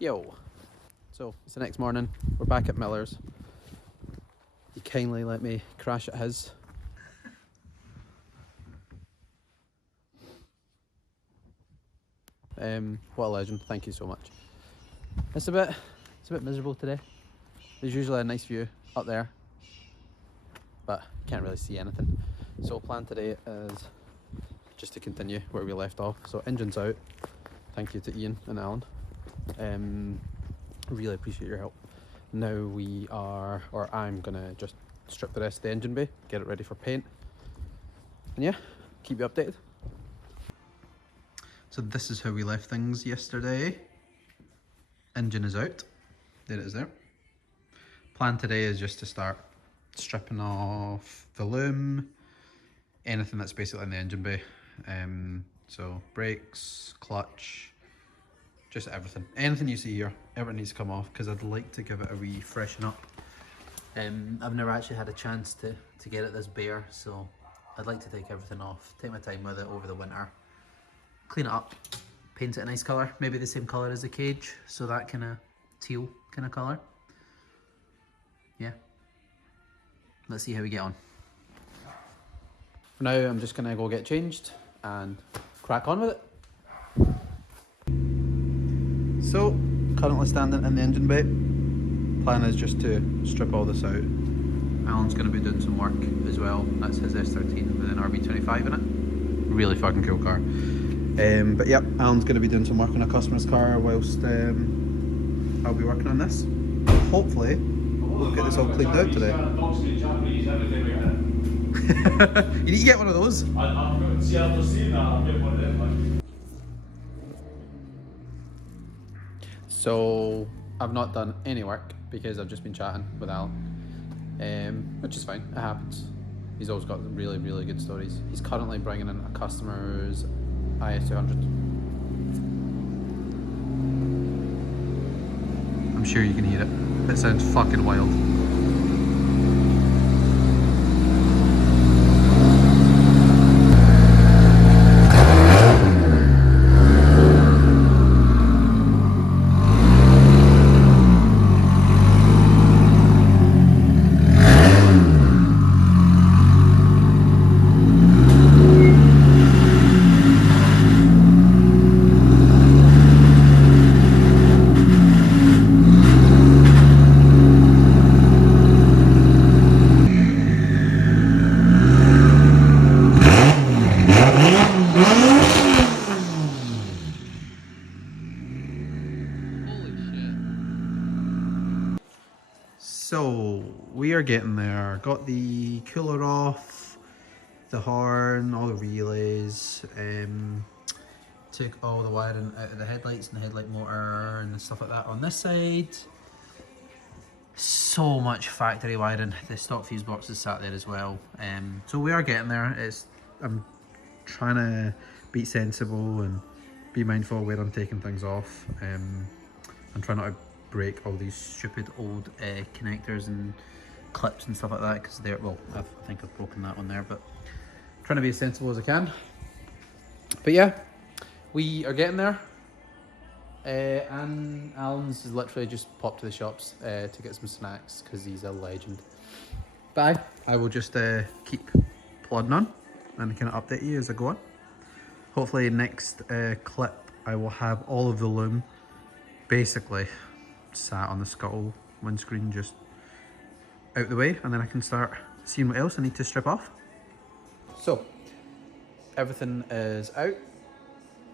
Yo, so it's the next morning, we're back at Miller's. He kindly let me crash at his. What a legend, thank you so much. It's a bit miserable today. There's usually a nice view up there, but can't really see anything. So plan today is just to continue where we left off. So engine's out, thank you to Ian and Alan. Really appreciate your help. Now I'm gonna just strip the rest of the engine bay, get it ready for paint, and yeah, keep you updated. So this is how we left things yesterday. Engine is out, there it is there. Plan today is just to start stripping off the loom, anything that's basically in the engine bay. So brakes, clutch, just everything. Anything you see here, everything needs to come off because I'd like to give it a wee freshen up. I've never actually had a chance to get it this bare, so I'd like to take everything off, take my time with it over the winter, clean it up, paint it a nice colour, maybe the same colour as the cage, so that kind of teal kind of colour. Yeah, let's see how we get on. For now, I'm just gonna go get changed and crack on with it. So, currently standing in the engine bay. Plan is just to strip all this out. Alan's going to be doing some work as well. That's his S13 with an RB25 in it. Really fucking cool car. But yeah, Alan's going to be doing some work on a customer's car whilst I'll be working on this. Hopefully, we'll get this all cleaned out today. You need to get one of those. So I've not done any work because I've just been chatting with Alan, which is fine, it happens. He's always got really, really good stories. He's currently bringing in a customer's IS200. I'm sure you can hear it. It sounds fucking wild. So we are getting there. Got the cooler off, the horn, all the relays, took all the wiring out of the headlights and the headlight motor and stuff like that on this side. So much factory wiring. The stock fuse box is sat there as well. So we are getting there. I'm trying to be sensible and be mindful where I'm taking things off. I'm trying not to break all these stupid old connectors and clips and stuff like that because they're, well, I think I've broken that one there, but trying to be as sensible as I can. But yeah, we are getting there. And Alan's literally just popped to the shops to get some snacks because he's a legend. But I will just keep plodding on and kind of update you as I go on. Hopefully next clip I will have all of the loom basically sat on the scuttle windscreen just out the way, and then I can start seeing what else I need to strip off. So everything is out,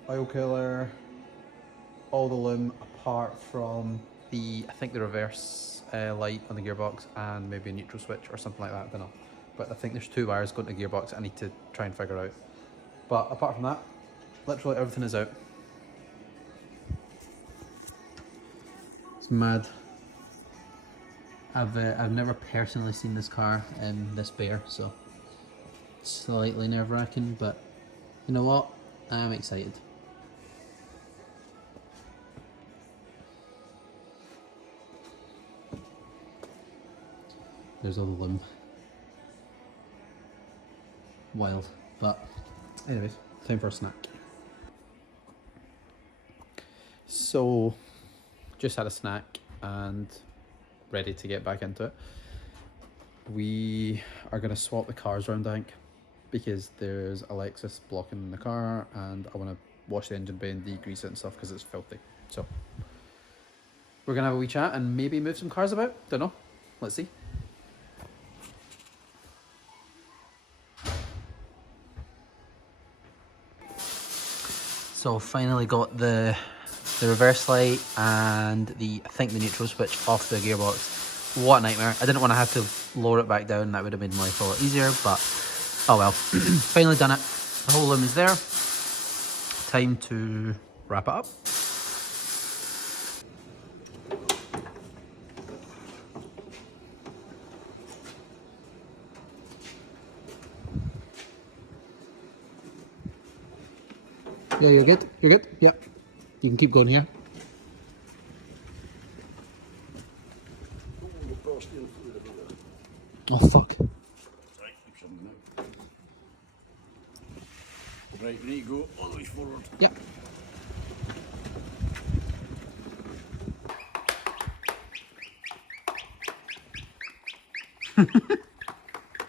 oil cooler, all the loom apart from the, I think the reverse light on the gearbox and maybe a neutral switch or something like that, I don't know. But I think there's 2 wires going to the gearbox I need to try and figure out. But apart from that, literally everything is out. It's mad. I've never personally seen this car this bare, so it's slightly nerve-wracking, but you know what? I'm excited. There's all the loom. Wild. But anyways, time for a snack. So just had a snack and ready to get back into it. We are going to swap the cars around, I think, because there's Alexis blocking the car and I want to wash the engine bay and degrease it and stuff because it's filthy. So we're going to have a wee chat and maybe move some cars about. Don't know. Let's see. So finally got the reverse light and I think the neutral switch off the gearbox. What a nightmare. I didn't want to have to lower it back down. That would have made my life a lot easier, but oh well. Finally done it. The whole loom is there. Time to wrap it up. Yeah, you're good? You're good? Yep. You can keep going here. Oh, fuck. Right, keep something out. Right, we need to go all the way forward. Yep.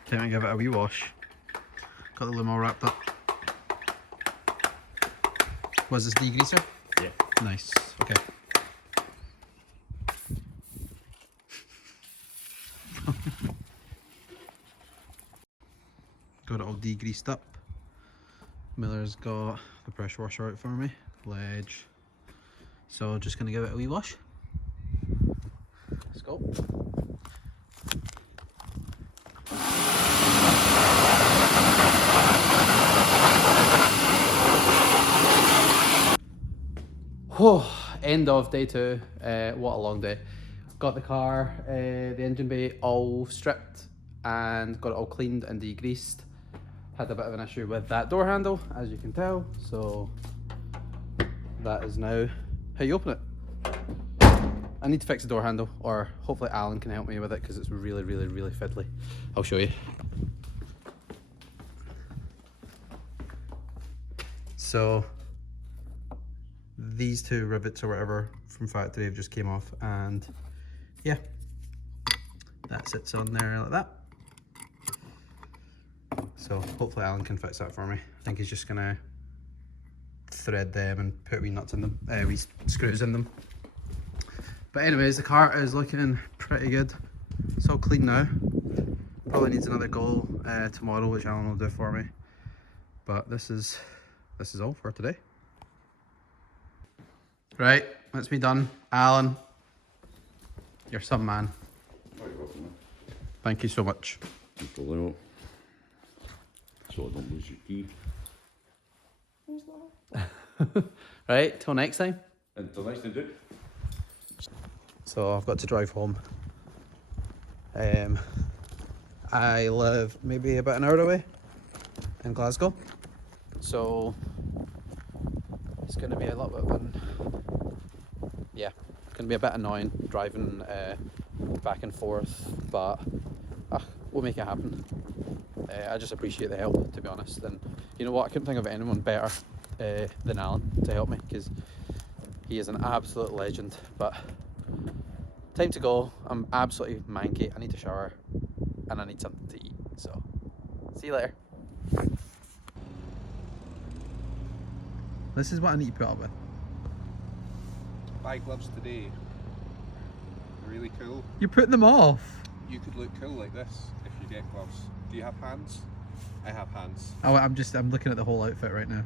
Can I give it a wee wash? Got the loom all wrapped up. Was this degreaser? Yeah. Nice. Okay. Got it all degreased up. Miller's got the pressure washer out for me. Ledge. So just gonna give it a wee wash. Let's go. Oh, end of day 2. What a long day. Got the car, the engine bay all stripped and got it all cleaned and degreased. Had a bit of an issue with that door handle, as you can tell, so that is now how you open it. I need to fix the door handle, or hopefully Alan can help me with it because it's really fiddly. I'll show you. So these 2 rivets or whatever from factory have just came off, and yeah, that sits on there like that. So hopefully Alan can fix that for me. I think he's just gonna thread them and put wee nuts in them, wee screws in them. But anyways, the car is looking pretty good. It's all clean now. Probably needs another go tomorrow, which Alan will do for me. But this is all for today. Right, that's me done. Alan, you're some man. You're welcome, man. Thank you so much. No problem. So I don't lose your key. Right, till next time. Until next time, dude. So I've got to drive home. I live maybe about an hour away in Glasgow. So it's going to be a little bit of going to be a bit annoying driving back and forth, but we'll make it happen. I just appreciate the help, to be honest, and you know what, I couldn't think of anyone better than Alan to help me, because he is an absolute legend. But time to go. I'm absolutely manky. I need to shower and I need something to eat, so see you later. This is what I need to put up with. Buy gloves today. They're really cool. You're putting them off. You could look cool like this if you get gloves. Do you have hands? I have hands. Oh, I'm looking at the whole outfit right now.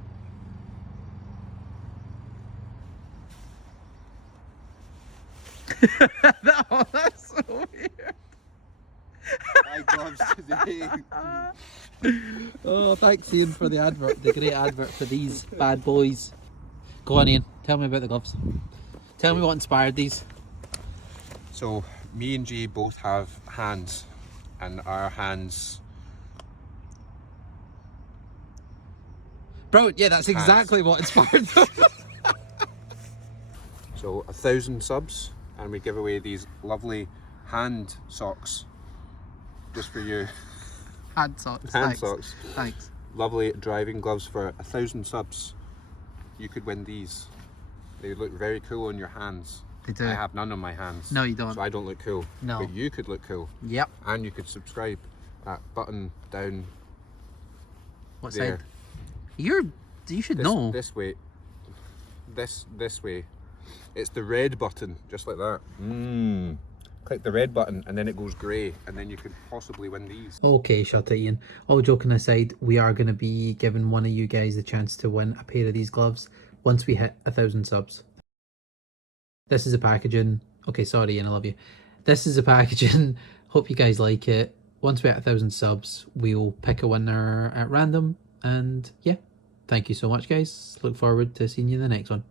That's so weird. Buy gloves today. Oh, thanks Ian for the advert, the great advert for these bad boys. Go on Ian, tell me about the gloves. Tell me what inspired these. So, me and G both have hands, and our hands... Bro, yeah, that's exactly what inspired them. So 1,000 subs, and we give away these lovely hand socks just for you. Hand socks. Hand Thanks. socks. Thanks. Lovely driving gloves for 1,000 subs. You could win these. They look very cool on your hands. They do. I have none on my hands. No, you don't. So I don't look cool. No. But you could look cool. Yep. And you could subscribe. That button down What there. side? You should This, know. This way. This way. It's the red button, just like that. Click the red button and then it goes grey, and then you could possibly win these. Okay, Shoutout Ian. All joking aside, we are going to be giving one of you guys the chance to win a pair of these gloves once we hit 1,000 subs. This is a packaging. Okay, sorry Ian, I love you. This is a packaging. Hope you guys like it. Once we hit 1,000 subs, we'll pick a winner at random. And yeah, thank you so much guys. Look forward to seeing you in the next one.